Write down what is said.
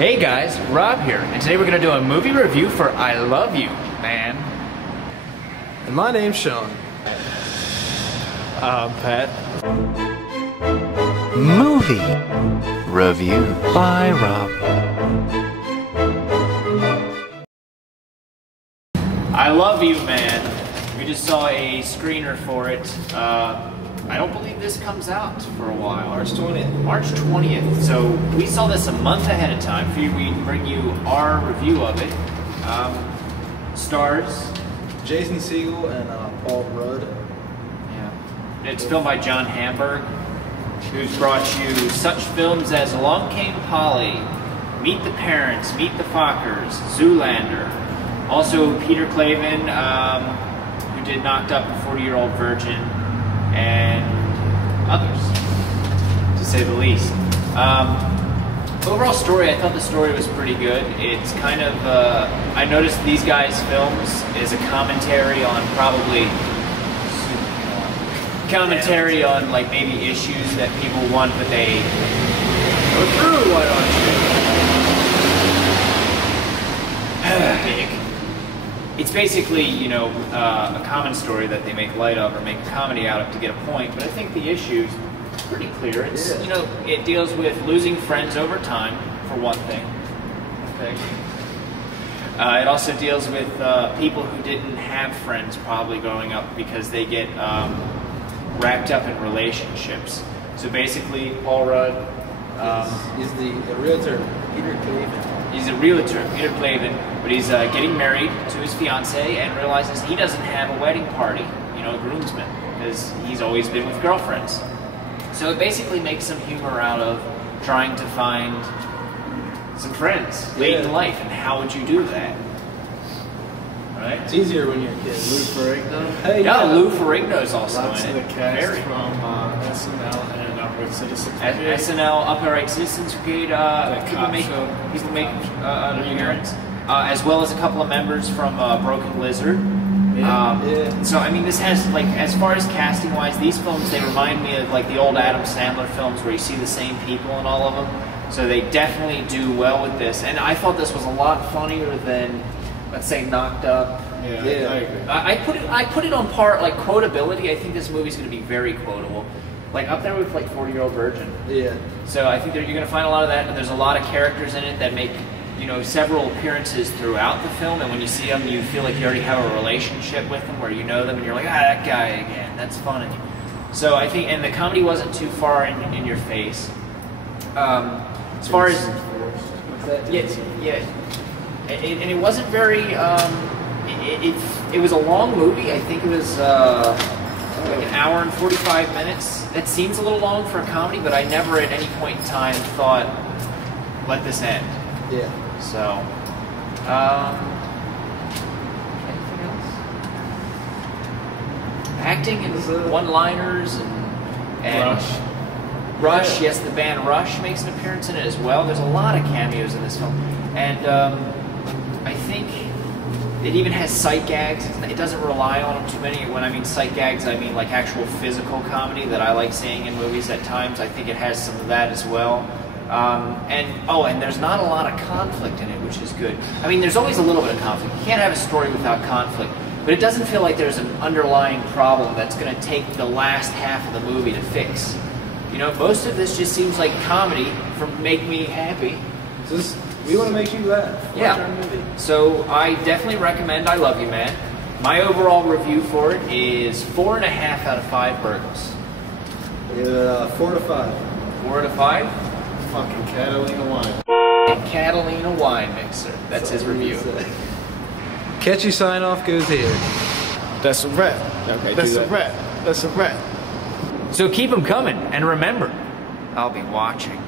Hey guys, Rob here, and today we're going to do a movie review for I Love You, Man. And my name's Sean. Pat. Movie review by Rob. I Love You, Man. We just saw a screener for it. I don't believe this comes out for a while. March 20th. March 20th. So we saw this a month ahead of time. Figured we'd bring you our review of it. Stars. Jason Segel and Paul Rudd. Yeah. It's filmed by John Hamburg, who's brought you such films as Along Came Polly, Meet the Parents, Meet the Fockers, Zoolander. Also Peter Clavin, who did Knocked Up and 40-Year-Old Virgin, and others, to say the least. Overall story, I thought the story was pretty good. It's kind of, I noticed these guys' films is a commentary on on like maybe issues that people want, but they go through, why don't you? It's basically, you know, a common story that they make light of or make a comedy out of to get a point, but I think the issue's pretty clear. It's, you know, it deals with losing friends over time, for one thing. Okay. It also deals with people who didn't have friends probably growing up because they get wrapped up in relationships. So basically, Paul Rudd He's the realtor, Peter Clavin. He's a realtor, Peter Clavin, but he's getting married to his fiancée and realizes he doesn't have a wedding party, you know, a groomsman, because he's always been with girlfriends. So it basically makes some humor out of trying to find some friends late in life, and how would you do that? Right? It's easier when you're a kid. Lou Ferrigno. Hey, yeah, Lou Ferrigno's also Lots in of it. the cast Very. from SNL and Upright Citizens Brigade. SNL, Upright Citizens Brigade, he's the making appearance, as well as a couple of members from Broken Lizard. So I mean, this has, like, as far as casting wise, these films, they remind me of like the old Adam Sandler films where you see the same people in all of them. So they definitely do well with this, and I thought this was a lot funnier than, let's say, Knocked Up. Yeah. I agree. I put it on par, like, quotability. I think this movie's going to be very quotable, like up there with like 40-Year-Old Virgin. Yeah. So I think you're going to find a lot of that, and there's a lot of characters in it that make, you know, several appearances throughout the film, and when you see them, you feel like you already have a relationship with them, where you know them, and you're like, that guy again, that's funny. So I think, and the comedy wasn't too far in your face. As far as, and it wasn't very, it was a long movie. I think it was like an hour and 45 minutes. That seems a little long for a comedy, but I never at any point in time thought, let this end. Yeah. So, anything else? Acting and one-liners and Rush, yes, the band Rush makes an appearance in it as well. There's a lot of cameos in this film, and I think it even has sight gags. It doesn't rely on them too many. When I mean sight gags, I mean like actual physical comedy that I like seeing in movies at times. I think it has some of that as well. And there's not a lot of conflict in it, which is good. I mean, there's always a little bit of conflict. You can't have a story without conflict, but it doesn't feel like there's an underlying problem that's going to take the last half of the movie to fix. You know, most of this just seems like comedy from make me happy. We want to make you laugh. Yeah. Watch our movie. So I definitely recommend I Love You, Man. My overall review for it is 4.5 out of 5 burgers. Give it 4 to 5. 4 out of 5? Fucking Catalina wine. Catalina wine mixer. That's his review. Catchy sign off goes here. That's a wrap. Okay, That's a wrap. That's a wrap. So keep them coming, and remember, I'll be watching.